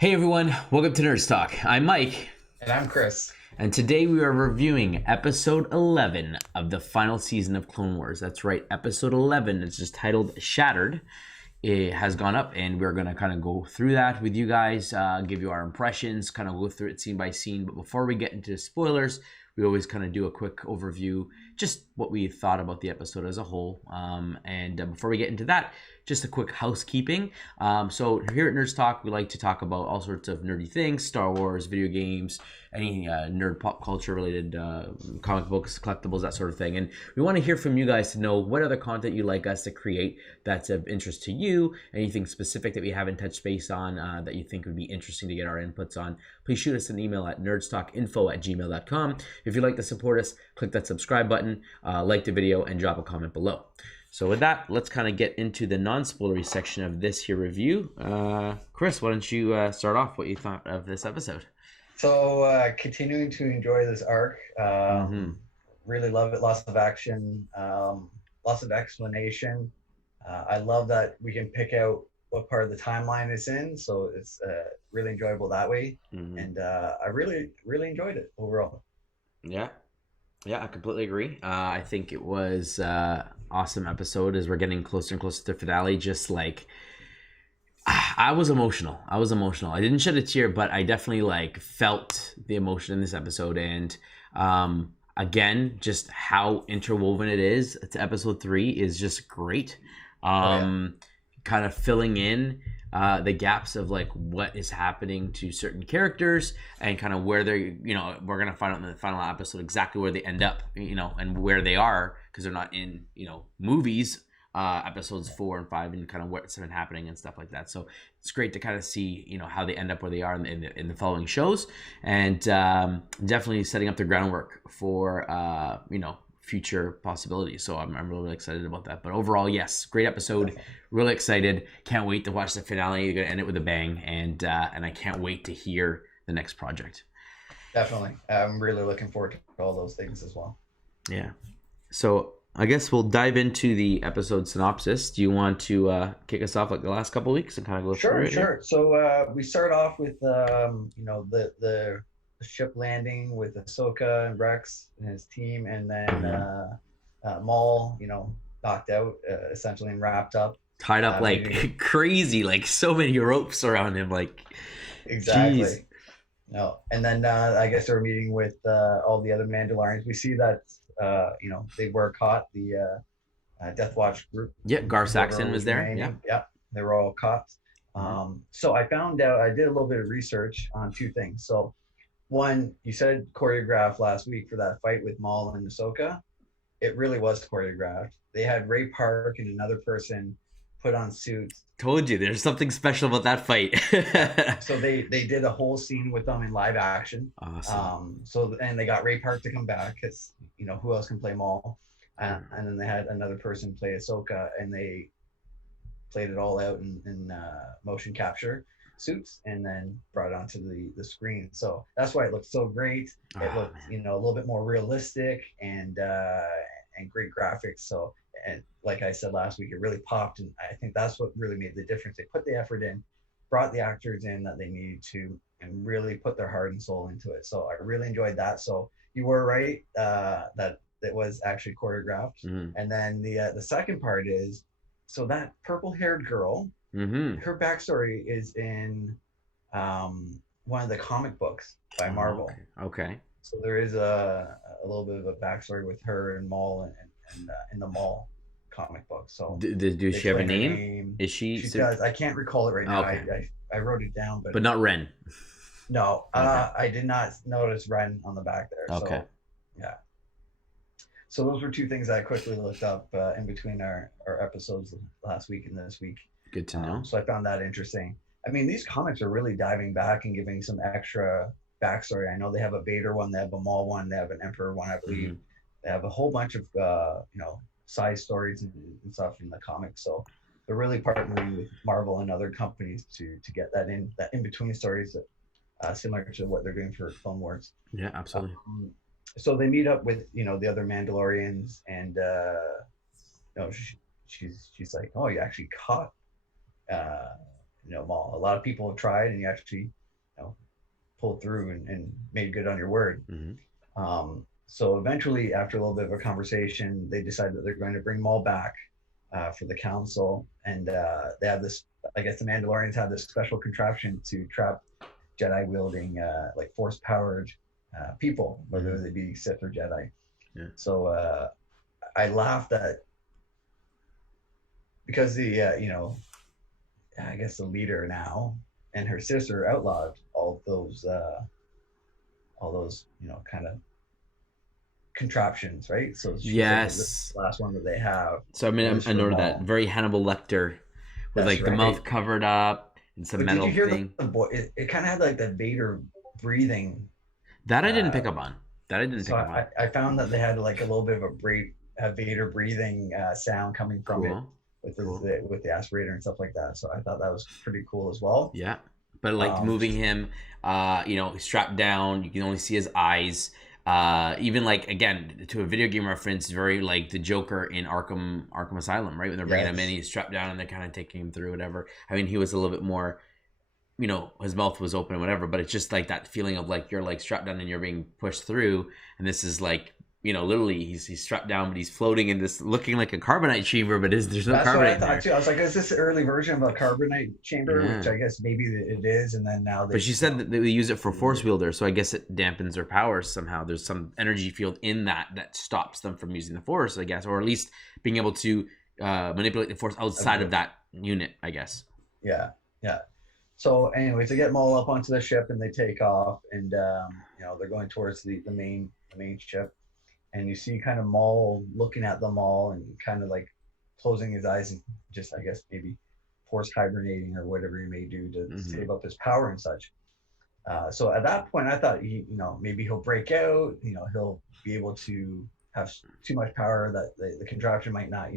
Hey everyone, welcome to Nerds Talk. I'm Mike, And I'm Chris. and today we are reviewing episode 11 of the final season of Clone Wars. That's right, episode 11. It's just titled Shattered. It has gone up, and we're going to kind of go through that with you guys, give you our impressions, kind of go through it scene by scene. But before we get into spoilers, we always kind of do a quick overview, just what we thought about the episode as a whole. Before we get into that, just a quick housekeeping. So here at Nerds Talk, we like to talk about all sorts of nerdy things, Star Wars, video games, any nerd pop culture related comic books, collectibles, that sort of thing. And we want to hear from you guys to know what other content you like us to create that's of interest to you, anything specific that we haven't touched base on that you think would be interesting to get our inputs on. Please shoot us an email at nerdstalkinfo@gmail.com. If you'd like to support us, click that subscribe button, like the video, and drop a comment below. So with that, let's kind of get into the non-spoilery section of this here review. Chris, why don't you start off what you thought of this episode? So continuing to enjoy this arc. Really love it. Lots of action, lots of explanation. I love that we can pick out what part of the timeline it's in. So it's really enjoyable that way. And I really enjoyed it overall. Yeah, I completely agree. I think it was awesome episode as we're getting closer and closer to the finale. Just like I was emotional. I didn't shed a tear, but I definitely felt the emotion in this episode. And again, just how interwoven it is to episode 3 is just great. Kind of filling in the gaps of what is happening to certain characters and kind of where they're, we're going to find out in the final episode exactly where they end up, and where they are, because they're not in, movies, episodes 4 and 5, and kind of what's been happening and stuff like that. So it's great to kind of see, how they end up where they are in the following shows, and definitely setting up the groundwork for, future possibilities. So I'm really excited about that. But overall, yes, great episode. Really excited. Can't wait to watch the finale. You're gonna end it with a bang, and I can't wait to hear the next project. Definitely. I'm really looking forward to all those things as well. Yeah. So I guess we'll dive into the episode synopsis. Do you want to kick us off like the last couple of weeks and kind of go through it? Sure. So we start off with the ship landing with Ahsoka and Rex and his team, and then Maul, knocked out essentially and wrapped up, tied up crazy, so many ropes around him, exactly. Geez. No, and then I guess they're meeting with all the other Mandalorians. We see that they were caught, the Death Watch group. Yeah, Gar Saxon was there. Yeah, they were all caught. So I found out, I did a little bit of research on two things. So one, you said choreographed last week for that fight with Maul and Ahsoka. It really was choreographed. They had Ray Park and another person put on suits. Told you, there's something special about that fight. So they did a whole scene with them in live action. Awesome. And they got Ray Park to come back because who else can play Maul? And then they had another person play Ahsoka, and they played it all out in motion capture suits and then brought it onto the screen. So that's why it looked so great. It looked a little bit more realistic and great graphics. So, and like I said last week, it really popped, and I think that's what really made the difference. They put the effort in, brought the actors in that they needed to, and really put their heart and soul into it. So I really enjoyed that. So you were right that it was actually choreographed. And then the second part is, so that purple-haired girl, her backstory is in one of the comic books by Marvel. Okay. So there is a little bit of a backstory with her and Maul and in the Maul comic book. So does she have a name? Is she? She does. I can't recall it right now. Okay. I wrote it down, but not Ren. No, okay. I did not notice Ren on the back there. Okay. So, yeah. So those were two things I quickly looked up in between our episodes last week and this week. Good to know. So I found that interesting. I mean, these comics are really diving back and giving some extra backstory. I know they have a Vader one, they have a Maul one, they have an Emperor one, I believe. They have a whole bunch of side stories and stuff in the comics. So they're really partnering with Marvel and other companies to get that in between stories that similar to what they're doing for Clone Wars. Yeah, absolutely. So they meet up with the other Mandalorians, and she's like, oh, you actually caught Maul. A lot of people have tried, and you actually pulled through and made good on your word. Mm-hmm. So eventually, after a little bit of a conversation, they decide that they're going to bring Maul back for the council, and they have this. I guess the Mandalorians have this special contraption to trap Jedi wielding like force powered people, whether they be Sith or Jedi. Yeah. So I laughed at because the I guess the leader now and her sister outlawed all those kind of contraptions, right? So she's like, this is the last one that they have. So I mean, I noted that very Hannibal Lecter with like the mouth covered up and some metal did you hear thing. The voice? It kind of had like the Vader breathing. That I didn't pick up on. I found that they had like a little bit of a Vader breathing sound coming from it with the aspirator and stuff like that. So I thought that was pretty cool as well. Yeah, but like moving him, strapped down, you can only see his eyes. Even like, again, to a video game reference, very like the Joker in Arkham Asylum, right? When they're bringing him in, he's strapped down and they're kind of taking him through whatever. I mean, he was a little bit more, his mouth was open and whatever, but it's just like that feeling of like you're like strapped down and you're being pushed through, and this is like, literally he's strapped down, but he's floating in this looking like a carbonite chamber, but there's no carbonite. That's what I thought too. I was like, is this an early version of a carbonite chamber? Yeah. Which I guess maybe it is, and then now. But she said that they use it for force wielder, so I guess it dampens their powers somehow. There's some energy field in that stops them from using the force, I guess, or at least being able to manipulate the force outside of that unit, I guess. Yeah. So, anyways, they get Maul up onto the ship and they take off, and they're going towards the main ship. And you see kind of Maul looking at them all and kind of like closing his eyes and just, I guess, maybe force hibernating or whatever he may do to save up his power and such. So at that point, I thought maybe he'll break out. He'll be able to have too much power that the contraption might not,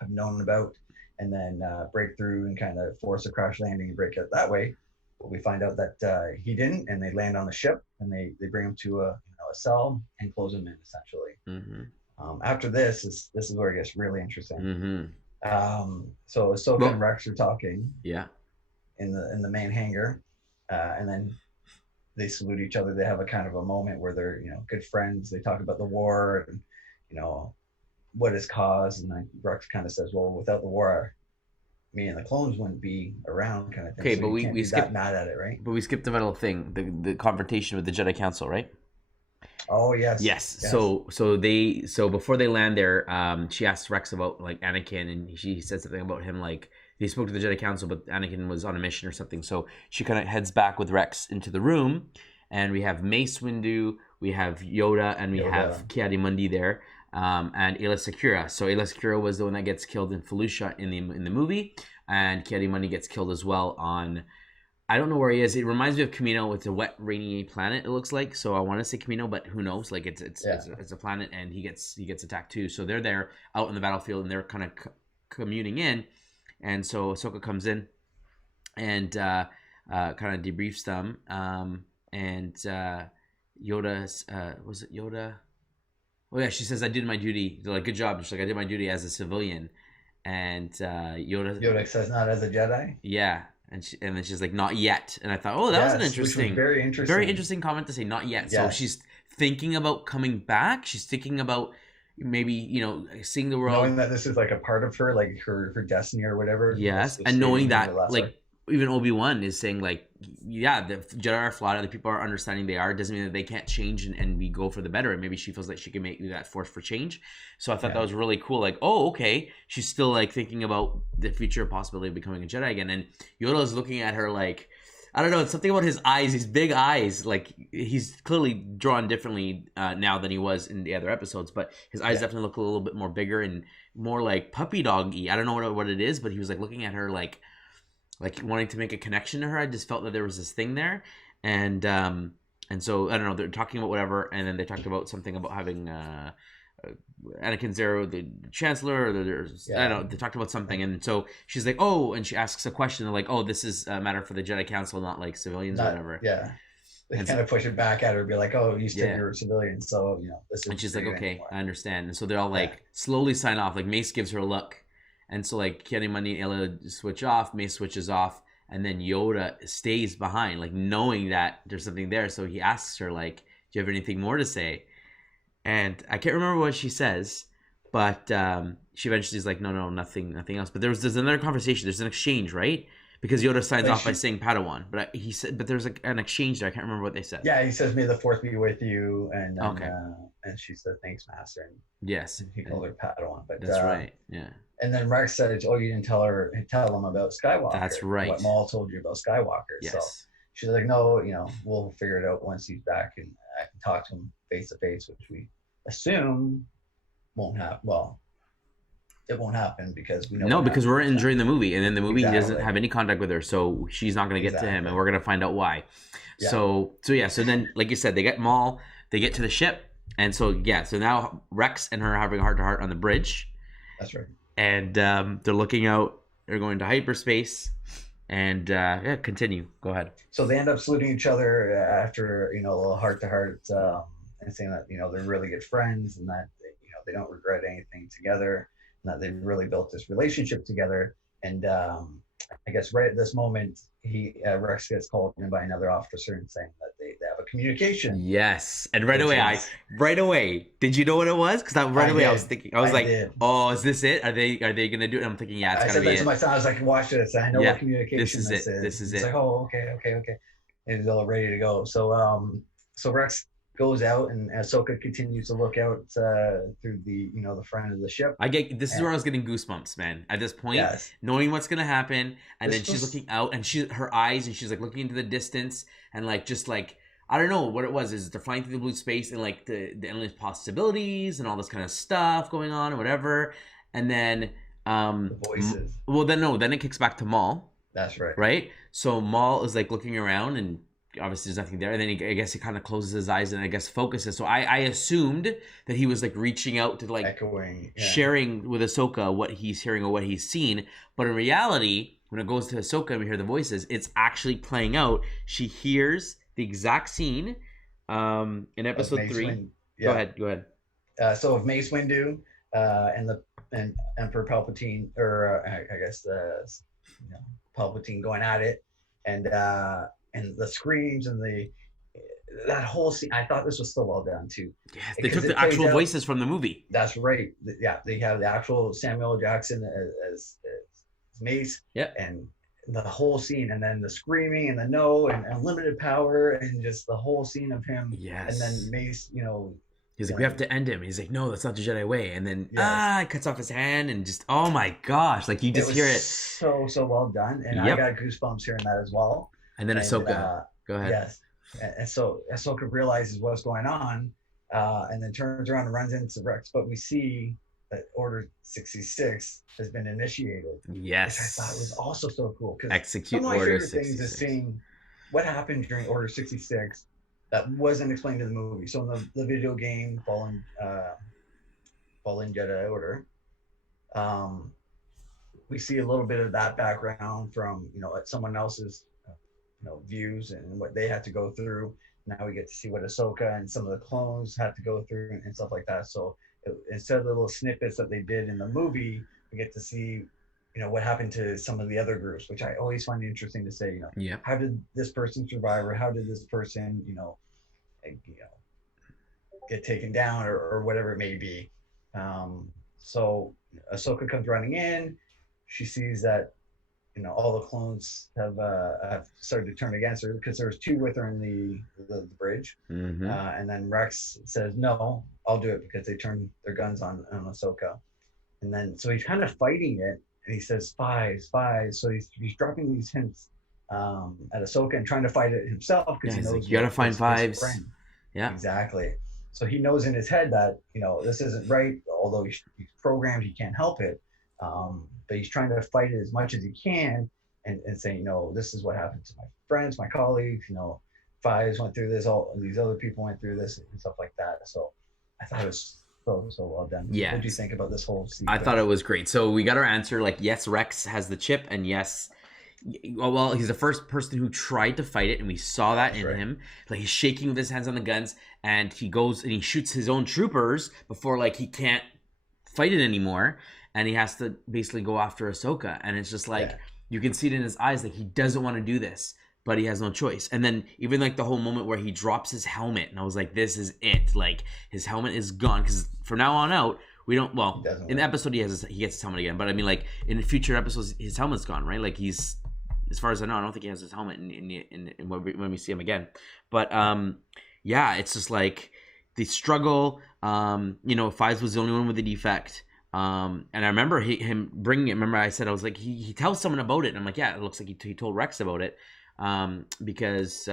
have known about, and then break through and kind of force a crash landing and break out that way. But we find out that he didn't, and they land on the ship and they bring him to a cell and close him in essentially. After this is where it gets really interesting. So Ahsoka and Rex are talking in the main hangar, and then they salute each other. They have a kind of a moment where they're good friends. They talk about the war and what is caused, and Rex kind of says, well, without the war, me and the clones wouldn't be around, kind of thing. Okay, so but we skipped mad at it, right? But we skipped the vital thing, the confrontation with the Jedi Council, right? Oh yes. So before they land there, she asks Rex about like Anakin, and she said something about him like he spoke to the Jedi Council, but Anakin was on a mission or something. So she kind of heads back with Rex into the room, and we have Mace Windu, we have Yoda, and we have Ki-Adi-Mundi there, and Aayla Secura. So Aayla Secura was the one that gets killed in Felucia in the movie, and Ki-Adi-Mundi gets killed as well on. I don't know where he is. It reminds me of Kamino. It's a wet, rainy planet. It looks like. So I want to say Kamino, but who knows? Like it's a planet, and he gets attacked too. So they're there out in the battlefield, and they're kind of communing in. And so Ahsoka comes in, and kind of debriefs them. And Yoda, was it Yoda? Oh yeah, she says, "I did my duty." They're like, "Good job." She's like, "I did my duty as a civilian." And Yoda says, "Not as a Jedi." Yeah. And then she's like, "Not yet." And I thought, oh, that was an interesting, very interesting comment to say, "Not yet." So she's thinking about coming back. She's thinking about maybe, seeing the world, knowing that this is like a part of her, like her destiny or whatever. Yes, and knowing that, like, even Obi-Wan is saying, like, yeah, the Jedi are flawed, other people are understanding they are, doesn't mean that they can't change and we go for the better. And maybe she feels like she can make that force for change. So I thought that was really cool. Like, oh, okay. She's still like thinking about the future possibility of becoming a Jedi again. And Yoda is looking at her like, I don't know, it's something about his eyes, his big eyes. Like, he's clearly drawn differently now than he was in the other episodes, but his eyes definitely look a little bit more bigger and more like puppy dog-y. I don't know what it is, but he was like looking at her like wanting to make a connection to her. I just felt that there was this thing there, and so I don't know. They're talking about whatever, and then they talked about something about having Anakin Zero, the Chancellor. Or I don't know. They talked about something, and so she's like, "Oh," and she asks a question. They're like, "Oh, this is a matter for the Jedi Council, not like civilians or whatever." Yeah. They kind of push it back at her, be like, "Oh, you said you're a civilian, so this is." And she's like, "Okay, anymore. I understand." And so they're all like slowly sign off. Like Mace gives her a look. And so, like, Ki-Adi-Mundi and Aayla switch off, Mace switches off, and then Yoda stays behind, like knowing that there's something there. So he asks her, like, "Do you have anything more to say?" And I can't remember what she says, but she eventually is like, "No, nothing else." But there's another conversation. There's an exchange, right? Because Yoda signs Like off by saying Padawan, but he said, but there's an exchange there. I can't remember what they said. Yeah, he says, "May the fourth be with you," and then Okay. and she said, "Thanks, Master," Yes, and he called her Padawan. But that's right. Yeah, and then Rex said, "Oh, you didn't tell him about Skywalker. that's right. What Maul told you about Skywalker." Yes. So she's like, "No, we'll figure it out once he's back, and I can talk to him face to face," which we assume won't happen. Well, it won't happen because we know. No, because we're enjoying the movie, and then the movie he doesn't have any contact with her, so she's not going to get to him, and we're going to find out why. Yeah. So then, like you said, they get Maul, they get to the ship, and so now Rex and her are having a heart-to-heart on the bridge. That's right. And they're looking out. They're going to hyperspace, and continue. Go ahead. So they end up saluting each other after a little heart-to-heart, and saying that they're really good friends, and that they don't regret anything together. That they really built this relationship together. And I guess right at this moment, Rex gets called in by another officer and saying that they have a communication. Yes, and right away, did you know what it was? Because I was thinking, I was like, oh, is this it? Are they gonna do it? And I'm thinking, yeah, it's gotta be it. I said that to my son. I was like, watch this. I know what communication this is. This is it. He's like, oh, okay. And he's all ready to go. So Rex goes out, and Ahsoka continues to look out through the the front of the ship. This is where I was getting goosebumps, man. At this point, knowing what's gonna happen, and then she's looking out, and her eyes, and she's like looking into the distance, and like just like I don't know what it was. Is they're flying through the blue space and like the endless possibilities and all this kind of stuff going on, or whatever. And then the voices. Well, then it kicks back to Maul. That's right. Right. So Maul is like looking around and. Obviously there's nothing there, and then I guess he kind of closes his eyes and I guess focuses. So I assumed that he was like reaching out to like echoing, sharing with Ahsoka what he's hearing or what he's seen. But in reality, when it goes to Ahsoka and we hear the voices, it's actually playing out. She hears the exact scene in episode 3. Go ahead. So of Mace Windu and Emperor Palpatine, or I guess Palpatine going at it, and the screams and that whole scene, I thought this was so well done too. Yes, they took the actual voices from the movie. That's right. Yeah, they have the actual Samuel Jackson as Mace. Yeah, and the whole scene, and then the screaming and the no and unlimited power, and just the whole scene of him. Yes, and then Mace, he's like, we have to end him. He's like, no, that's not the Jedi way. And then it cuts off his hand, and just oh my gosh, like you just hear it. So well done, and I got goosebumps hearing that as well. And then Ahsoka, go ahead. Yes, and so Ahsoka realizes what's going on, and then turns around and runs into Rex. But we see that Order 66 has been initiated. Yes, which I thought was also so cool. Execute Order 66. One of my favorite things is seeing what happened during Order 66 that wasn't explained in the movie. So in the video game Fallen Jedi Order, we see a little bit of that background from someone else's views and what they had to go through. Now we get to see what Ahsoka and some of the clones had to go through and stuff like that. So instead of the little snippets that they did in the movie, we get to see what happened to some of the other groups, which I always find interesting to say. How did this person survive, or how did this person get taken down, or whatever it may be. So Ahsoka comes running in. She sees that all the clones have started to turn against her, because there was 2 with her in the bridge. Mm-hmm. And then Rex says, no, I'll do it, because they turned their guns on Ahsoka. And then so he's kind of fighting it, and he says spies. So he's dropping these hints at Ahsoka and trying to fight it himself, because he knows like, you gotta find Fives. Yeah, exactly. So he knows in his head that this isn't right, although he's programmed, he can't help it. But he's trying to fight it as much as he can, and saying, this is what happened to my friends, my colleagues. Fives went through this, all these other people went through this, and stuff like that. So I thought it was so well done. Yeah. What do you think about this whole sequence? I thought it was great. So we got our answer. Like, yes, Rex has the chip, and yes, well, he's the first person who tried to fight it, and we saw that in him. Like, he's shaking with his hands on the guns, and he goes and he shoots his own troopers before, like, he can't fight it anymore, and he has to basically go after Ahsoka. And it's just like, you can see it in his eyes, like he doesn't want to do this, but he has no choice. And then even like the whole moment where he drops his helmet, and I was like, this is it. Like his helmet is gone, because from now on out, we don't. Well, in the episode he gets his helmet again, but I mean, like in future episodes, his helmet's gone, right? Like he's, as far as I know, I don't think he has his helmet in when we see him again. But yeah, it's just like the struggle. Fives was the only one with the defect. And I remember him bringing it. Remember I said, I was like, he tells someone about it, and I'm like, yeah, it looks like he told Rex about it. Because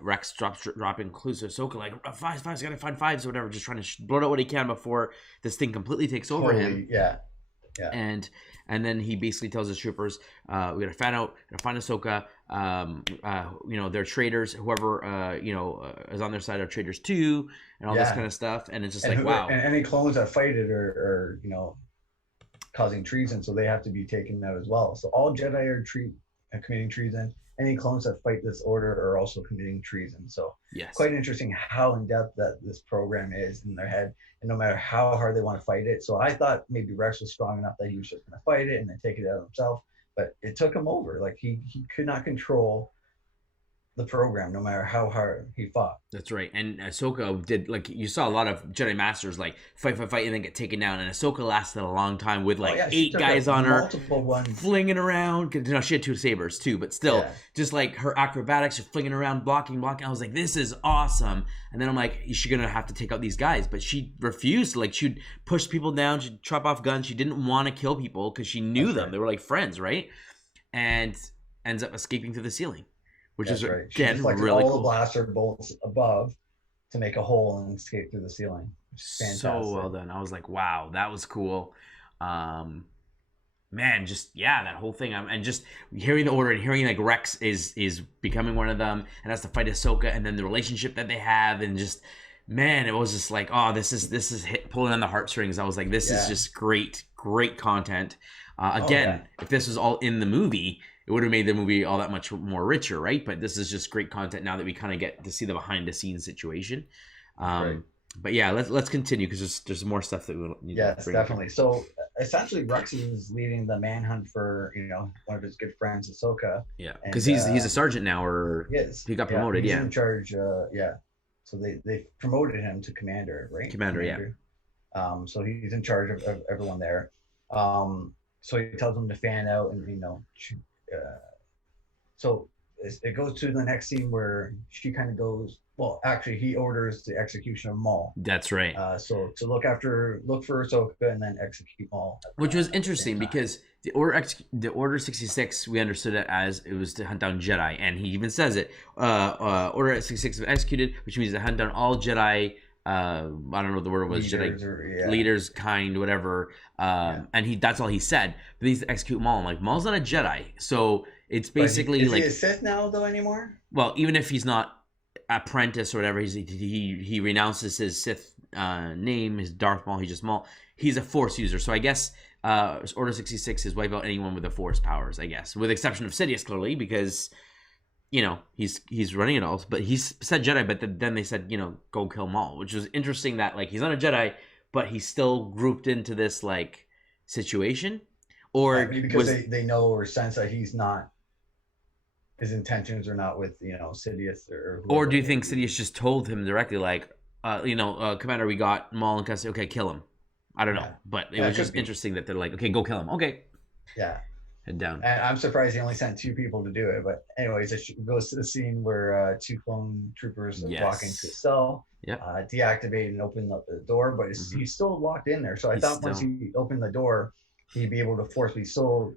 Rex dropping clues to Ahsoka, like fives, gotta find fives or whatever, just trying to blurt out what he can before this thing completely takes over him. Yeah. And then he basically tells his troopers, we gotta find Ahsoka. They're traitors. Whoever is on their side are traitors too, and all this kind of stuff. And it's just wow. And any clones that fight it are causing treason, so they have to be taken out as well. So all Jedi are committing treason. Any clones that fight this order are also committing treason. So yes, quite interesting how in depth that this program is in their head, and no matter how hard they want to fight it. So I thought maybe Rex was strong enough that he was just going to fight it and then take it out himself, but it took him over. Like he could not control the program no matter how hard he fought. That's right. And Ahsoka did, like, you saw a lot of Jedi Masters like fight and then get taken down, and Ahsoka lasted a long time with 8 guys on her, flinging around. She had 2 sabers too, but still, just like her acrobatics, she's flinging around, blocking. I was like, this is awesome. And then I'm like, is she gonna have to take out these guys? But she refused. Like, she'd push people down, she'd chop off guns. She didn't want to kill people because she knew them. They were like friends, right? And ends up escaping through the ceiling, which is right. Again really cool. All the blaster bolts above to make a hole and escape through the ceiling. Fantastic. So well done. I was like, wow, that was cool. Man, just that whole thing. And just hearing the order and hearing like Rex is becoming one of them and has to fight Ahsoka, and then the relationship that they have, and just, man, it was just like, oh, this is pulling on the heartstrings. I was like, this is just great content. If this was all in the movie, it would have made the movie all that much more richer, right? But this is just great content now that we kind of get to see the behind the scenes situation. Right. But yeah, let's continue, because there's more stuff that we'll need. Yes, definitely. So essentially, Rex is leading the manhunt for one of his good friends, Ahsoka. Yeah, because he's a sergeant now, or he got promoted. He's in charge. So they promoted him to commander, right? Commander. Yeah. So he's in charge of everyone there. So he tells them to fan out, and so it goes to the next scene where she kind of goes. Well, actually, he orders the execution of Maul. That's right. So to look for Ahsoka and then execute Maul. Which was interesting, because the Order 66, we understood it as it was to hunt down Jedi, and he even says it. Order 66 was executed, which means to hunt down all Jedi. I don't know what the word was. Jedi leaders, kind, whatever. And that's all he said. But he's to execute Maul. I'm like, Maul's not a Jedi, so it's basically is he a Sith now though anymore? Well, even if he's not apprentice or whatever, he renounces his Sith name, his Darth Maul. He's just Maul. He's a Force user, so I guess Order 66 is wipe out anyone with the Force powers, I guess, with the exception of Sidious, clearly, because he's running it all. But he's said Jedi, but then they said go kill Maul, which was interesting that like he's not a Jedi, but he's still grouped into this like situation, or because they know or sense that he's not. His intentions are not with Sidious or do you think Sidious just told him directly, like, Commander, we got Maul in custody, okay, kill him? I don't know, but it was just interesting that they're like, okay, go kill him. Okay, head down. And I'm surprised he only sent 2 people to do it, but anyways, it goes to the scene where 2 clone troopers are walking to a cell, deactivate and open up the door, but he's still locked in there. So I thought once he opened the door, he'd be able to force, but he's still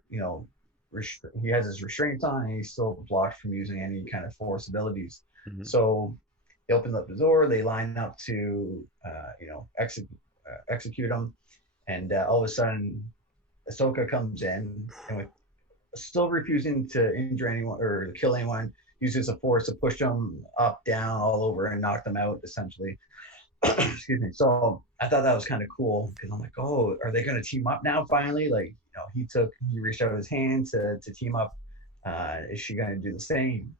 he has his restraints on, and he's still blocked from using any kind of Force abilities. So they open up the door, they line up to execute him, and all of a sudden Ahsoka comes in, and with still refusing to injure anyone or kill anyone, uses the Force to push them up, down, all over, and knock them out essentially. Excuse me. So I thought that was kind of cool, because I'm like, oh, are they going to team up now finally? Like, he reached out his hand to team up. Is she going to do the same?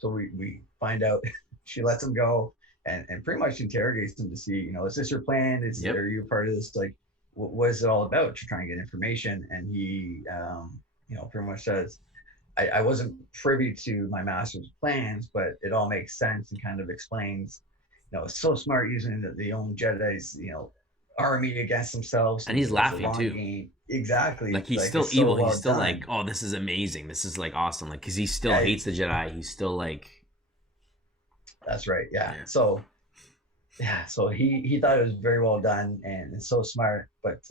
So we find out she lets him go and pretty much interrogates him to see, is this your plan? Are you a part of this? Like, what is it all about? To try and get information. And he pretty much says, I wasn't privy to my master's plans, but it all makes sense and kind of explains, it's so smart using the own Jedi's, army against themselves And he's as a laughing long too. game. Exactly. Like he's Like still it's so evil. He's well still like, done. oh, this is amazing. This is like awesome. Like, cause he still Yeah, hates the Jedi. He's still like, that's right. Yeah. yeah, So he thought it was very well done and it's so smart, but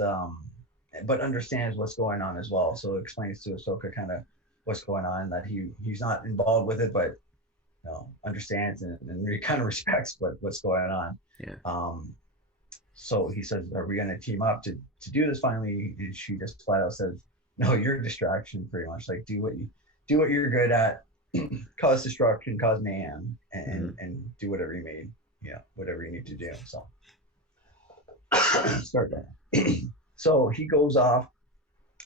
understands what's going on as well. So it explains to Ahsoka kind of what's going on, that he's not involved with it, but understands and really kind of respects what's going on. yeah. So he says, "Are we going to team up to do this finally?" And she just flat out says, "No, you're a distraction, pretty much. Like do what you're good at, cause destruction, cause mayhem, and do whatever you made, whatever you need to do." So start that. So he goes off,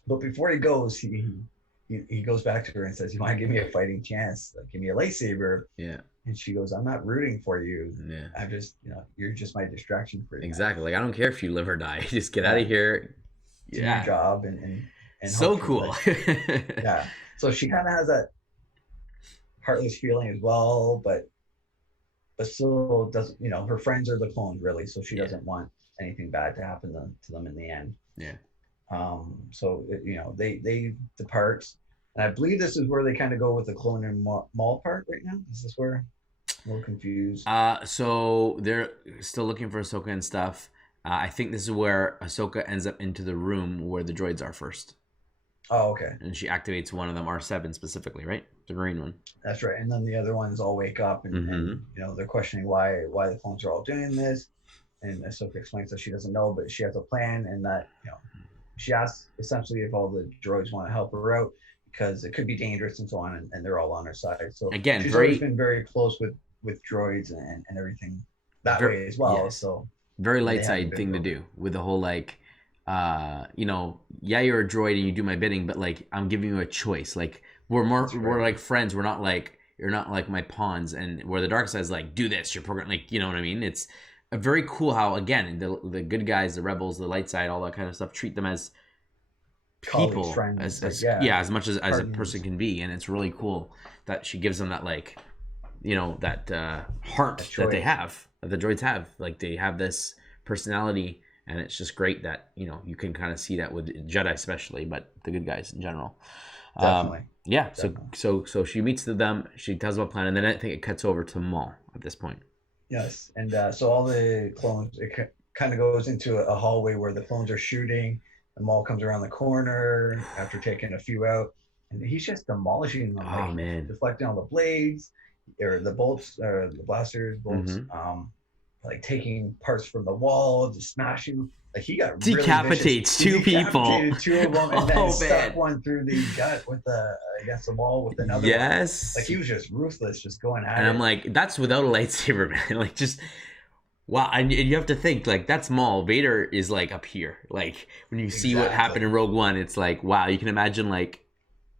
but before he goes, he goes back to her and says, "You want to give me a fighting chance? Like, give me a lightsaber." Yeah. And she goes, "I'm not rooting for you. Yeah. I'm just, you're just my distraction for you." Exactly. Like I don't care if you live or die. Just get out of here. Do your job and so cool. Like, yeah. So she kind of has that heartless feeling as well, but still doesn't. Her friends are the clones really, so she doesn't want anything bad to happen to them in the end. Yeah. So they depart, and I believe this is where they kind of go with the clone and mall part right now. Is this where I'm a little confused? So they're still looking for Ahsoka and stuff. I think this is where Ahsoka ends up into the room where the droids are first. Oh, okay. And she activates one of them, R7 specifically, right? The green one. That's right. And then the other ones all wake up and they're questioning why the clones are all doing this. And Ahsoka explains that she doesn't know, but she has a plan, and that she asks essentially if all the droids want to help her out because it could be dangerous and so on, and they're all on her side. So again, she's always been very close with droids and everything that way as well. Yes. So very light side thing to do with the whole like, you're a droid and you do my bidding, but like I'm giving you a choice. Like we're like friends. We're not like, you're not like my pawns. And where the dark side is like, do this, you're programmed. Like, you know what I mean? It's very cool how, again, the good guys, the rebels, the light side, all that kind of stuff, treat them as people, friends, as much as a person can be. And it's really cool that she gives them that, like, that heart that they have, that the droids have. Like they have this personality, and it's just great that you can kind of see that with Jedi especially, but the good guys in general. Definitely. So she meets them, she tells them a plan, and then I think it cuts over to Maul at this point. Yes, and so all the clones, it kind of goes into a hallway where the clones are shooting. The Maul comes around the corner after taking a few out, and he's just demolishing them. Oh, man. Deflecting all the blades, or the bolts, or the blasters, bolts, like taking parts from the wall, just smashing. Like he got decapitates two people. Two of them, and then stuck one through the gut with against the wall with another. Yes. One. Like he was just ruthless, just going at it. And I'm like, that's without a lightsaber, man. Like just wow. And you have to think, like, that's Maul. Vader is like up here. Like when you see what happened in Rogue One, it's like, wow. You can imagine like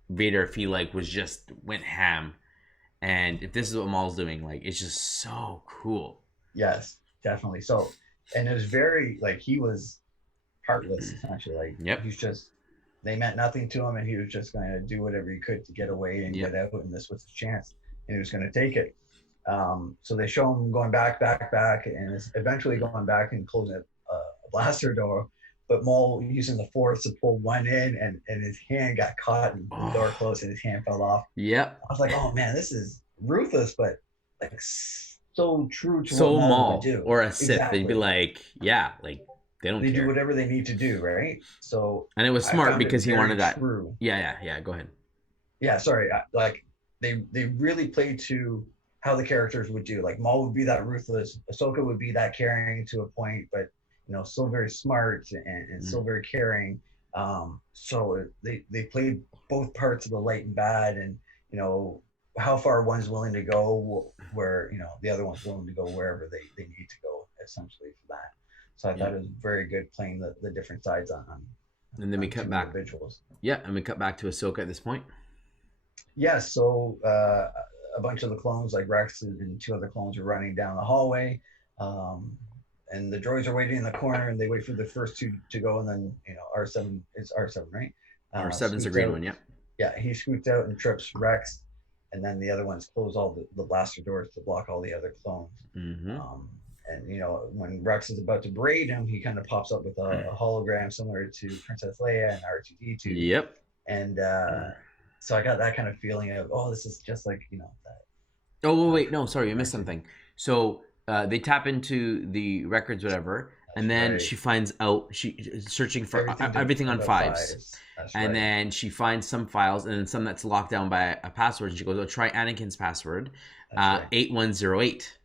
Vader if he like went ham, and if this is what Maul's doing, like it's just so cool. Yes, definitely. So. And it was very, like, he was heartless, essentially. Like, he's just, they meant nothing to him, and he was just going to do whatever he could to get away and get out, and this was his chance, and he was going to take it. So they show him going back, and is eventually going back and closing a blaster door, but Maul using the Force to pull one in, and his hand got caught, and the door closed, and his hand fell off. Yep. I was like, oh, man, this is ruthless, but, like, so true to so what Maul would do. Or a Sith, they'd be like, like they don't care. Do whatever they need to do, right? So and it was smart because he wanted that. True. Yeah. Go ahead. Yeah, sorry. Like they really played to how the characters would do. Like Maul would be that ruthless, Ahsoka would be that caring to a point, but still very smart and still very caring. So they played both parts of the light and bad, and how far one's willing to go, where the other one's willing to go wherever they need to go, essentially, for that. So I thought it was very good playing the different sides on and then we cut back individuals. And we cut back to Ahsoka at this point. Yes, so a bunch of the clones, like Rex and two other clones, are running down the hallway, and the droids are waiting in the corner, and they wait for the first two to go, and then R7, it's R7, right? R7's the green one, yeah. Yeah, he scoots out and trips Rex, and then the other ones close all the blaster doors to block all the other clones. Mm-hmm. And when Rex is about to braid him, he kind of pops up with a hologram similar to Princess Leia and R2D2. Yep. And so I got that kind of feeling of, oh, this is just like that. Oh wait, no, sorry, I missed something. So they tap into the records, whatever, and then right. she finds out she's searching for everything on about fives. That's And right. then she finds some files, and then some that's locked down by a password. And she goes, "Oh, try Anakin's password, That's right. 8108."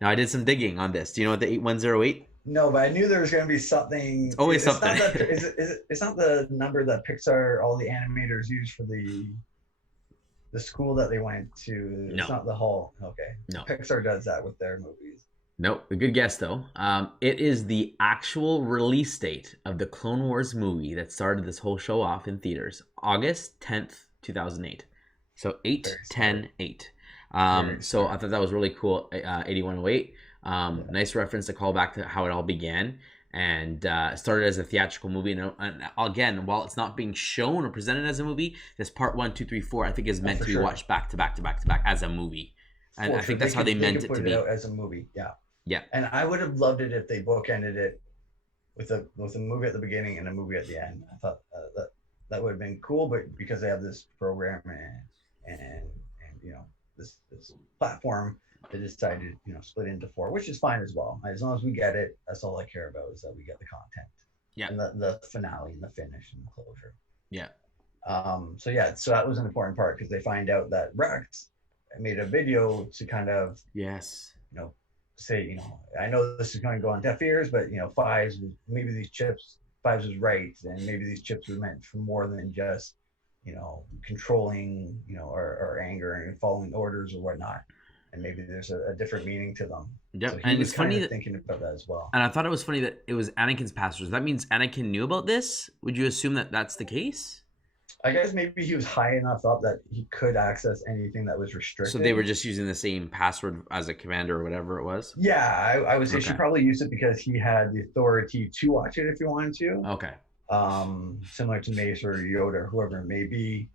Now I did some digging on this. Do you know what the 8108? No, but I knew there was going to be something. It's always something. Not that, it's not the number that Pixar, all the animators use for the school that they went to. No. It's not the hall. Okay. No. Pixar does that with their movies. Nope. A good guess, though. It is the actual release date of the Clone Wars movie that started this whole show off in theaters. August 10th, 2008. So 8/10/8. So I thought that was really cool. 8108. Nice reference to call back to how it all began. And started as a theatrical movie. And again, while it's not being shown or presented as a movie, this part 1, 2, 3, 4, I think is meant to be watched back to back to back to back as a movie. And I think that's how they meant it to be. As a movie, yeah. Yeah. And I would have loved it if they bookended it with a movie at the beginning and a movie at the end. I thought that would have been cool, but because they have this program and this platform, they decided split into 4, which is fine as well. As long as we get it, that's all I care about, is that we get the content. Yeah. And the finale and the finish and the closure. Yeah. So that was an important part, because they find out that Rex made a video to kind of say, I know this is going to go on deaf ears, but fives, maybe these chips, fives was right, and maybe these chips were meant for more than just controlling or anger and following orders or whatnot, and maybe there's a different meaning to them. Yep. So and it's funny that thinking about that as well. And I thought it was funny that it was Anakin's passwords. That means Anakin knew about this. Would you assume that that's the case? I guess maybe he was high enough up that he could access anything that was restricted. So they were just using the same password as a commander or whatever it was? Yeah, I would say she probably used it because he had the authority to watch it if he wanted to. Okay. Similar to Mace or Yoda or whoever it may be.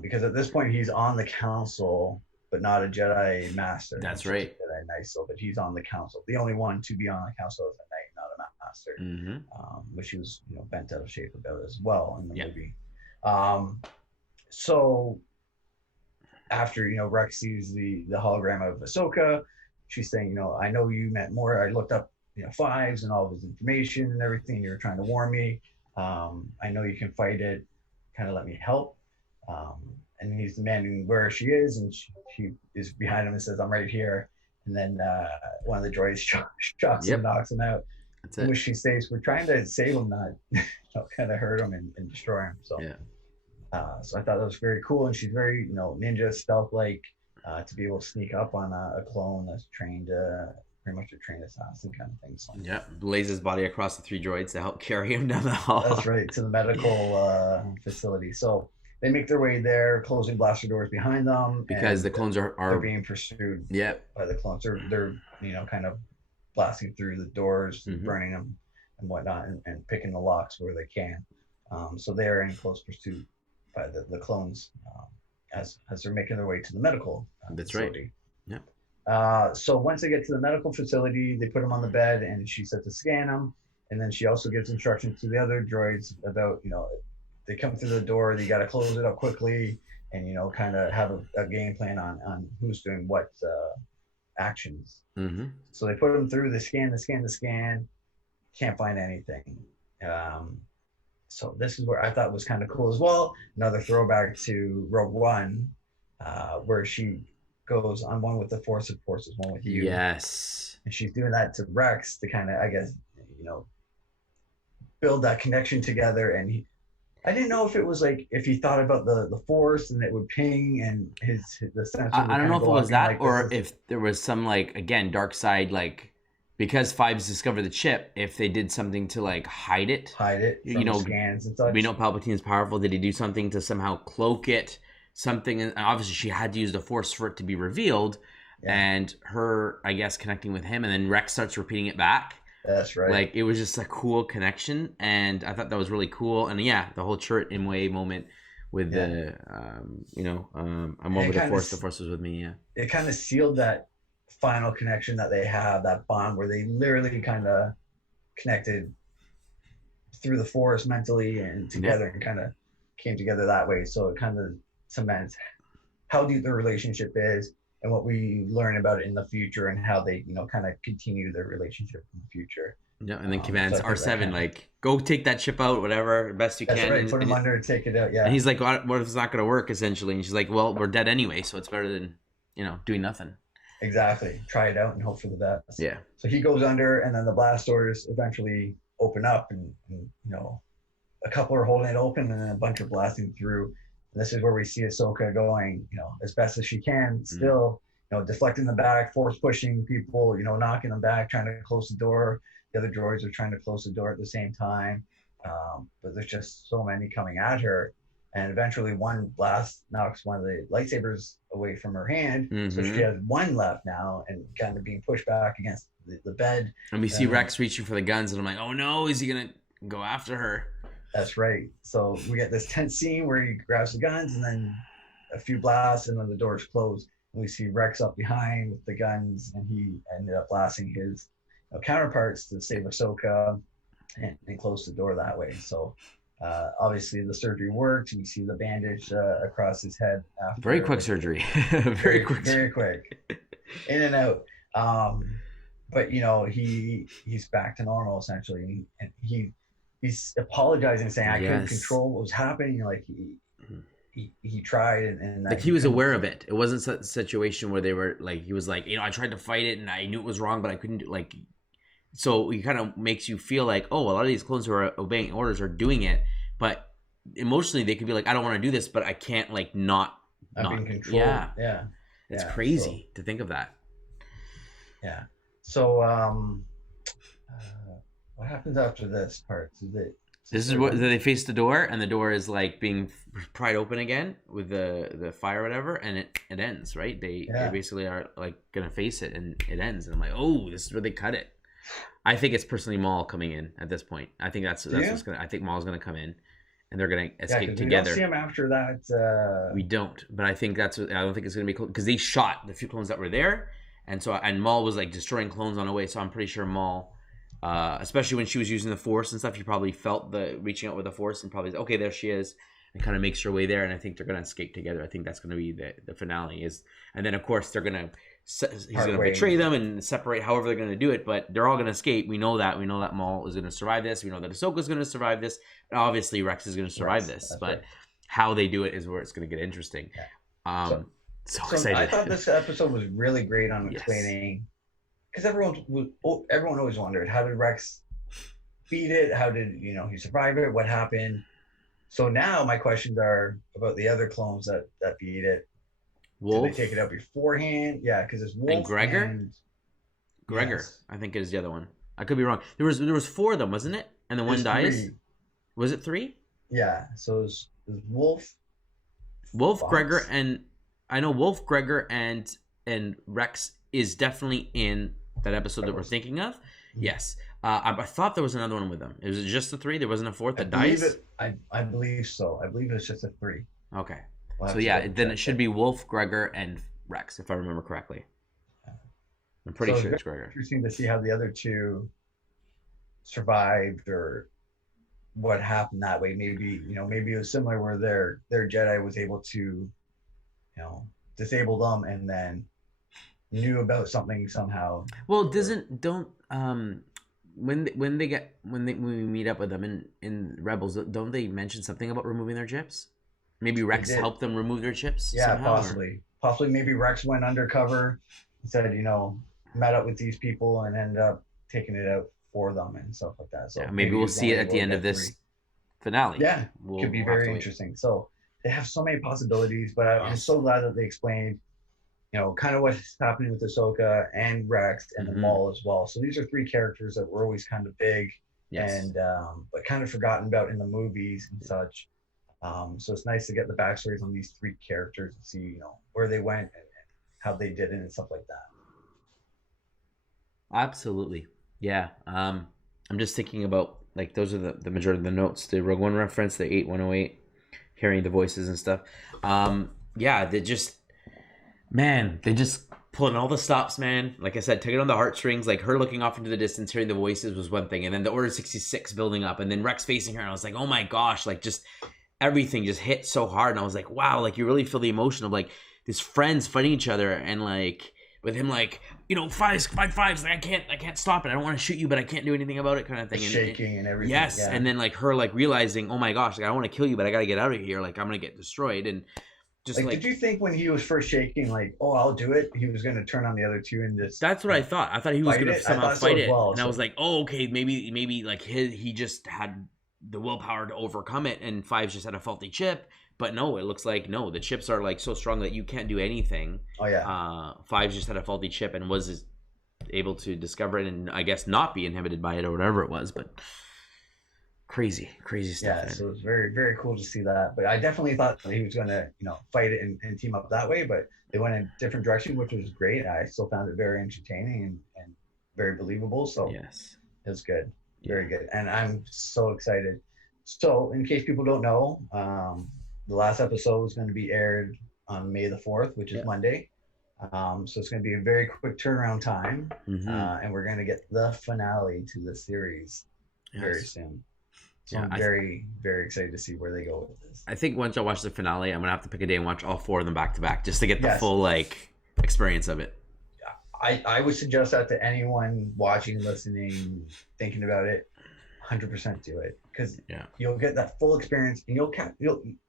Because at this point he's on the council, but not a Jedi Master. That's right. Jedi Knight still, but he's on the council. The only one to be on the council is a Knight, not a Master. Mm-hmm. Which he was bent out of shape about as well in the movie. So after Rex sees the hologram of Ahsoka, she's saying, I know you meant more. I looked up fives and all of his information and everything. You were trying to warn me. I know you can fight it. Kind of let me help. And he's demanding where she is, and she is behind him and says, "I'm right here." And then one of the droids shocks him, knocks him out. That's it. Which she says, "We're trying to save him, not kind of hurt him and destroy him." So so I thought that was very cool, and she's very ninja stealth like, to be able to sneak up on a clone that's trained pretty much a trained assassin kind of thing. So, lays his body across the 3 droids to help carry him down the hall. That's right, to the medical facility. So they make their way there, closing blaster doors behind them because the clones are being pursued. Yep. By the clones. They're kind of blasting through the doors, burning them and whatnot, and picking the locks where they can. So they're in close pursuit by the clones as they're making their way to the medical facility. Right. Yeah. So once they get to the medical facility, they put him on the bed, and she said to scan him, and then she also gives instructions to the other droids about they come through the door, you got to close it up quickly, and kind of have a game plan on who's doing what actions. Mm-hmm. So they put them through the scan, can't find anything. So this is where I thought was kind of cool as well. Another throwback to Rogue One, where she goes, "I'm one with the Force, of course, is one with you." Yes. And she's doing that to Rex to kind of, I guess, build that connection together. And I didn't know if it was like, if he thought about the Force and it would ping and the sensor. I don't know if it was that, or if there was some again, dark side, because Fives discovered the chip, if they did something to hide it, scans and such. We know Palpatine's powerful. Did he do something to somehow cloak it? Something, and obviously she had to use the Force for it to be revealed, and her, I guess, connecting with him, and then Rex starts repeating it back. That's right. It was just a cool connection, and I thought that was really cool. And the whole Chirrut Imwe moment with Yeah. the I'm And one it with the kind of force was with me. Yeah. it kind of sealed that final connection that they have, that bond where they literally kind of connected through the forest mentally and Yeah. together, and kind of came together that way. So it kind of cements how deep their relationship is and what we learn about it in the future, and how they kind of continue their relationship in the future. Yeah, and then So commands I think that R7 kind of, like go take that ship out, whatever, best you that's can, right. Put them under, take it out. and Yeah, he's like, what if it's not going to work? Essentially, and she's like, well, we're dead anyway, so it's better than doing nothing. exactly. Try it out and hope for the best. Yeah. So he goes under, and then the blast doors eventually open up, and a couple are holding it open, and then a bunch are blasting through. And this is where we see Ahsoka going, as best as she can, still, deflecting the back, force pushing people, knocking them back, trying to close the door. The other droids are trying to close the door at the same time. But there's just so many coming at her. And eventually one blast knocks one of the lightsabers away from her hand. So she has one left now, and kind of being pushed back against the bed. And we see Rex reaching for the guns, and I'm like, oh no, is he going to go after her? That's right. So we get this tense scene where he grabs the guns, and then a few blasts, and then the doors close. And we see Rex up behind with the guns, and he ended up blasting his counterparts to save Ahsoka and close the door that way. So obviously the surgery worked. We see the bandage across his head. After, very quick surgery. very quick. Very quick. In and out. But he's back to normal essentially, and he's apologizing, saying I couldn't control what was happening. Like he tried, and like he was aware of it. It wasn't a situation where they were like, he was like, I tried to fight it and I knew it was wrong, but I couldn't do, like. So it kind of makes you feel like, oh, a lot of these clones who are obeying orders are doing it, but emotionally they could be like, I don't want to do this, but I can't not in control. Yeah. It's crazy to think of that. Yeah. So what happens after this part? This is what they face the door, and the door is like being pried open again with the fire or whatever, and it ends, right? They basically are like gonna face it, and it ends, and I'm like, oh, this is where they cut it. I think it's personally Maul coming in at this point. I think that's what's gonna. I think Maul's gonna come in, and they're gonna escape together. We don't see him after that. We don't, but I think that's what I don't think it's gonna be because they shot the few clones that were there, and Maul was like destroying clones on the way. So I'm pretty sure Maul, especially when she was using the Force and stuff, he probably felt the reaching out with the Force and probably okay, there she is, and kind of makes her way there. And I think they're gonna escape together. I think that's gonna be the finale and then of course they're gonna. He's going to betray them and separate however they're going to do it, but they're all going to escape. We know that Maul is going to survive this. We know that Ahsoka is going to survive this. And obviously Rex is going to survive this, but how they do it is where it's going to get interesting. Yeah. So excited. I thought this episode was really great on explaining, because everyone always wondered, how did Rex beat it? How did he survive it? What happened? So now my questions are about the other clones that beat it. Wolf? Did they take it out beforehand? Yeah, because it's Wolf and Gregor. Gregor, yes. I think it is the other one. I could be wrong. There was 4 of them, wasn't it? And the one dies. 3. Was it 3? Yeah. So it was Wolf. Wolf, Fox. Gregor, and I know Wolf, Gregor, and Rex is definitely in that episode that we're thinking of. Mm-hmm. Yes. I thought there was another one with them. Was it just the 3? There wasn't a 4th that dies? I believe so. I believe it's just a 3. Okay. So yeah, then it should be Wolf, Gregor, and Rex, if I remember correctly. I'm pretty sure it's Gregor. Interesting to see how the other 2 survived, or what happened that way. Maybe maybe it was similar where their Jedi was able to disable them and then knew about something somehow. Well, when we meet up with them in Rebels, don't they mention something about removing their chips? Maybe Rex helped them remove their chips? Yeah, somehow, possibly. Possibly maybe Rex went undercover, said, met up with these people and ended up taking it out for them and stuff like that. So maybe we'll see it at the end of this finale. Yeah, could be very interesting. So they have so many possibilities, but I'm so glad that they explained, kind of what's happening with Ahsoka and Rex and the Maul as well. So these are 3 characters that were always kind of big and but kind of forgotten about in the movies and such. So it's nice to get the backstories on these 3 characters and see, where they went and how they did it and stuff like that. Absolutely. Yeah. I'm just thinking about, like, those are the majority of the notes. The Rogue One reference, the 8108 hearing the voices and stuff. Yeah, they just pulling all the stops, man. Like I said, tugging on the heartstrings. Like her looking off into the distance, hearing the voices was one thing, and then the Order 66 building up, and then Rex facing her, and I was like, oh my gosh, like just everything just hit so hard, and I was like, wow, like you really feel the emotion of like these friends fighting each other, and like with him like, you know, fives, like I can't stop it. I don't want to shoot you, but I can't do anything about it, kind of thing. And shaking and everything. Yes, yeah. And then like her like realizing, oh my gosh, like I don't want to kill you, but I gotta get out of here. Like I'm gonna get destroyed. And just like did you think when he was first shaking, like, oh, I'll do it, he was gonna turn on the other two and just? That's what I thought. I thought he was gonna somehow fight it, well, and I was like, oh, okay, maybe like he just had the willpower to overcome it, and Fives just had a faulty chip. But no, it looks like no, the chips are like so strong that you can't do anything. Oh yeah. Fives just had a faulty chip and was able to discover it and I guess not be inhibited by it or whatever it was. But crazy stuff. Yeah, so it was very, very cool to see that. But I definitely thought that he was gonna, fight it and team up that way. But they went in a different direction, which was great. I still found it very entertaining and very believable. So yes, it was good, very good, and I'm so excited. So, in case people don't know, the last episode is going to be aired on May the 4th, which is Monday. So it's going to be a very quick turnaround time. And we're going to get the finale to the series very soon. So I'm very, very excited to see where they go with this. I think once I watch the finale, I'm going to have to pick a day and watch all 4 of them back to back just to get the full like experience of it. I would suggest that to anyone watching, listening, thinking about it. 100% do it, because you'll get that full experience, and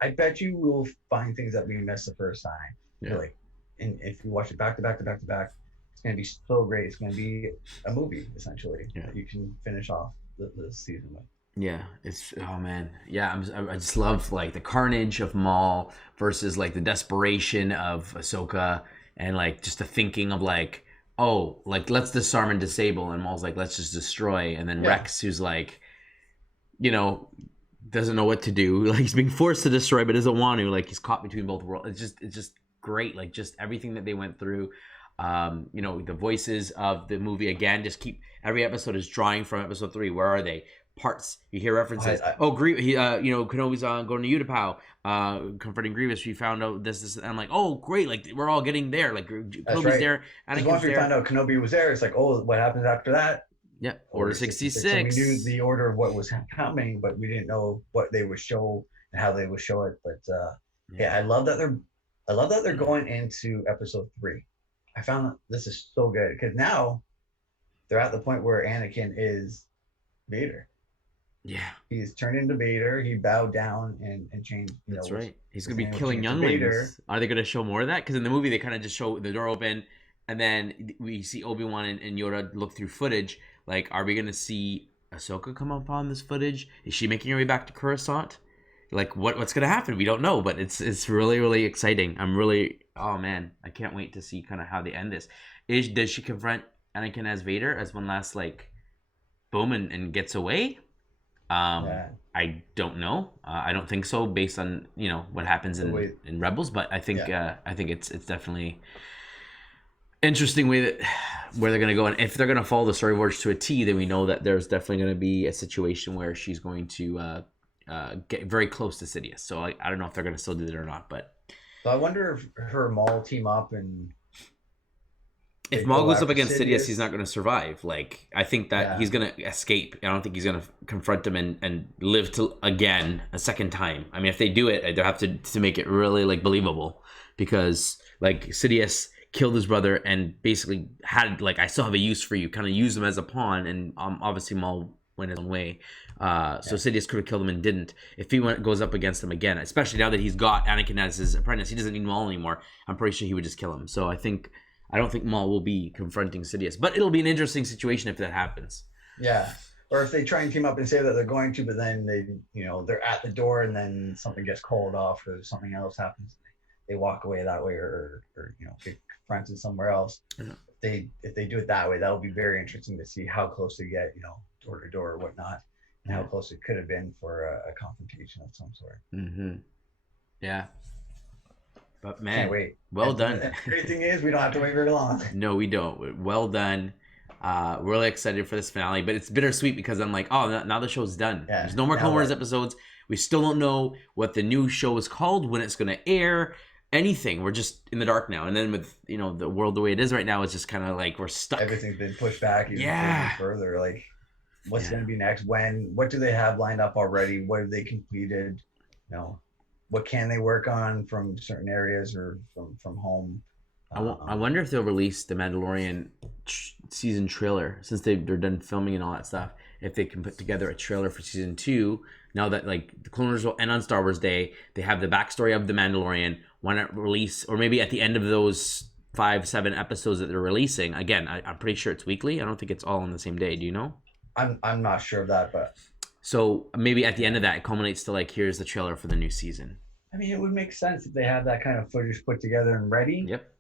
I bet you will find things that we missed the first time. Like, and if you watch it back to back, it's going to be so great. It's going to be a movie essentially that you can finish off the season with. Yeah, it's I just love like the carnage of Maul versus like the desperation of Ahsoka, and like just the thinking of like, oh, like let's disarm and disable, and Maul's like, let's just destroy, and then Rex, who's like, doesn't know what to do. Like he's being forced to destroy, but doesn't want to. Like he's caught between both worlds. It's just great. Like just everything that they went through. The voices of the movie again. Just keep every episode is drawing from episode 3. Where are they? Parts. You hear references. Kenobi's going to Utapau, comforting Grievous. We found out this. And I'm like, oh great. Like we're all getting there. Like Kenobi's there. And once we found out Kenobi was there, it's like, oh, what happens after that? Yeah, Order 66. So we knew the order of what was coming, but we didn't know what they would show and how they would show it. But I love that they're going into episode 3. I found this is so good because now they're at the point where Anakin is Vader. Yeah, he's turned into Vader. He bowed down and changed. That's right. He's gonna be killing younglings. Are they gonna show more of that? Because in the movie they kind of just show the door open, and then we see Obi-Wan and Yoda look through footage. Like, are we gonna see Ahsoka come up on this footage? Is she making her way back to Coruscant? Like, what's gonna happen? We don't know, but it's really, really exciting. Oh man, I can't wait to see kind of how they end this. Does she confront Anakin as Vader as one last like boom and gets away? I don't know. I don't think so, based on what happens in Rebels. But I think it's definitely interesting where they're gonna go, and if they're gonna follow the storyboards to a T, then we know that there's definitely gonna be a situation where she's going to get very close to Sidious. So I don't know if they're gonna still do that or not, but I wonder if her Maul team up, and if Maul goes up against Sidious, he's not gonna survive. Like I think that he's gonna escape. I don't think he's gonna confront him and live to again a second time. I mean, if they do it, they'll have to make it really like believable, because like Sidious killed his brother and basically had like, I still have a use for you, kind of used him as a pawn, and obviously Maul went his own way. So Sidious could have killed him and didn't. If he goes up against him again, especially now that he's got Anakin as his apprentice, he doesn't need Maul anymore. I'm pretty sure he would just kill him. So I don't think Maul will be confronting Sidious, but it'll be an interesting situation if that happens. Yeah. Or if they try and team up and say that they're going to, but then they're at the door and then something gets called off or something else happens. They walk away that way or get confronted somewhere else. Yeah. If they do it that way, that'll be very interesting to see how close they get, door to door or whatnot, and how close it could have been for a confrontation of some sort. Mm-hmm. Yeah. But man, can't wait. Well done. The great thing is we don't have to wait very long. No, we don't. Well done. Really excited for this finale, but it's bittersweet because I'm like, oh, now the show's done. Yeah, there's no more Clone Wars episodes. We still don't know what the new show is called, when it's going to air, anything. We're just in the dark now. And then with, the world the way it is right now, it's just kind of like we're stuck. Everything's been pushed back even Yeah. further. Like, what's Yeah. going to be next? What do they have lined up already? What have they completed? What can they work on from certain areas or from home? I wonder if they'll release the Mandalorian season trailer, since they're done filming and all that stuff. If they can put together a trailer for season 2, now that like the Clone Wars will end on Star Wars Day, they have the backstory of the Mandalorian. Why not release, or maybe at the end of those 5-7 episodes that they're releasing? Again, I'm pretty sure it's weekly. I don't think it's all on the same day. Do you know? I'm not sure of that, but so maybe at the end of that, it culminates to like, here's the trailer for the new season. I mean, it would make sense if they have that kind of footage put together and ready. Yep.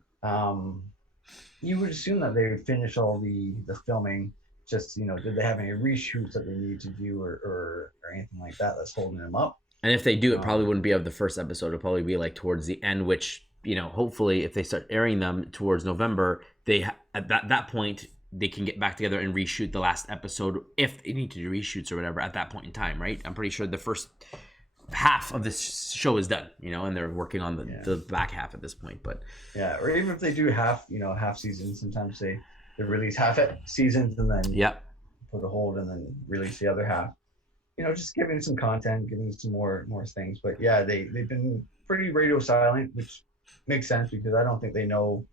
You would assume that they would finish all the filming. Just, did they have any reshoots that they need to do or anything like that that's holding them up? And if they do, it probably wouldn't be of the first episode. It'll probably be like towards the end, which, hopefully if they start airing them towards November, at that point, they can get back together and reshoot the last episode if they need to do reshoots or whatever at that point in time, right? I'm pretty sure the first half of this show is done, and they're working on the back half at this point. But yeah, or even if they do half seasons, sometimes they release half seasons and then put a hold and then release the other half. Just giving some content, giving some more things. But yeah, they've been pretty radio silent, which makes sense because I don't think they know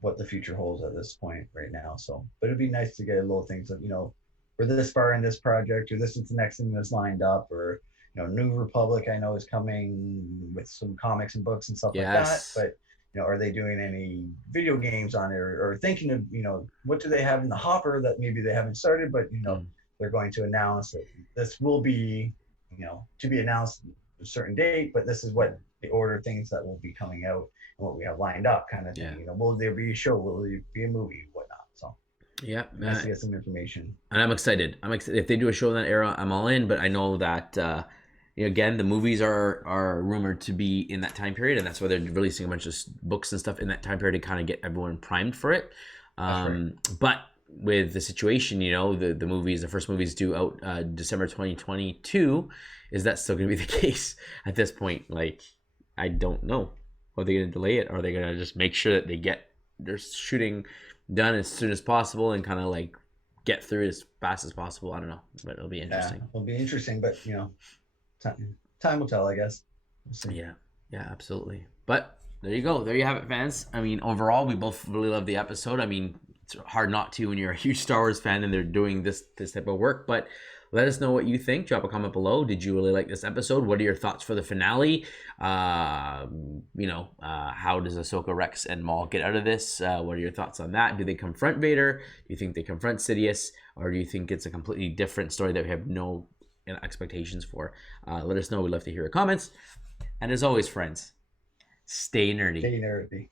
what the future holds at this point right now. So, but it'd be nice to get little things of, we're this far in this project, or this is the next thing that's lined up, or New Republic I know is coming with some comics and books and stuff like that. But are they doing any video games on it, or thinking of what do they have in the hopper that maybe they haven't started, but they're going to announce that this will be to be announced a certain date, but this is what the order of things that will be coming out and what we have lined up, kind of thing. Will there be a show? Will there be a movie? Whatnot. So nice to get some information. And I'm excited. If they do a show in that era, I'm all in. But I know that again, the movies are rumored to be in that time period, and that's why they're releasing a bunch of books and stuff in that time period to kind of get everyone primed for it. Right. But with the situation, the first movies due out December 2022. Is that still going to be the case at this point? Like, I don't know. Are they going to delay it? Or are they going to just make sure that they get their shooting done as soon as possible and kind of like get through it as fast as possible? I don't know, but it'll be interesting. Yeah, it'll be interesting, but time will tell, I guess. We'll yeah, absolutely. But there you go. There you have it, fans. I mean, overall, we both really loved the episode. I mean, it's hard not to when you're a huge Star Wars fan and they're doing this type of work, but let us know what you think. Drop a comment below. Did you really like this episode? What are your thoughts for the finale? How does Ahsoka, Rex, and Maul get out of this? What are your thoughts on that? Do they confront Vader? Do you think they confront Sidious? Or do you think it's a completely different story that we have no expectations for? Let us know. We'd love to hear your comments. And as always, friends, stay nerdy. Stay nerdy.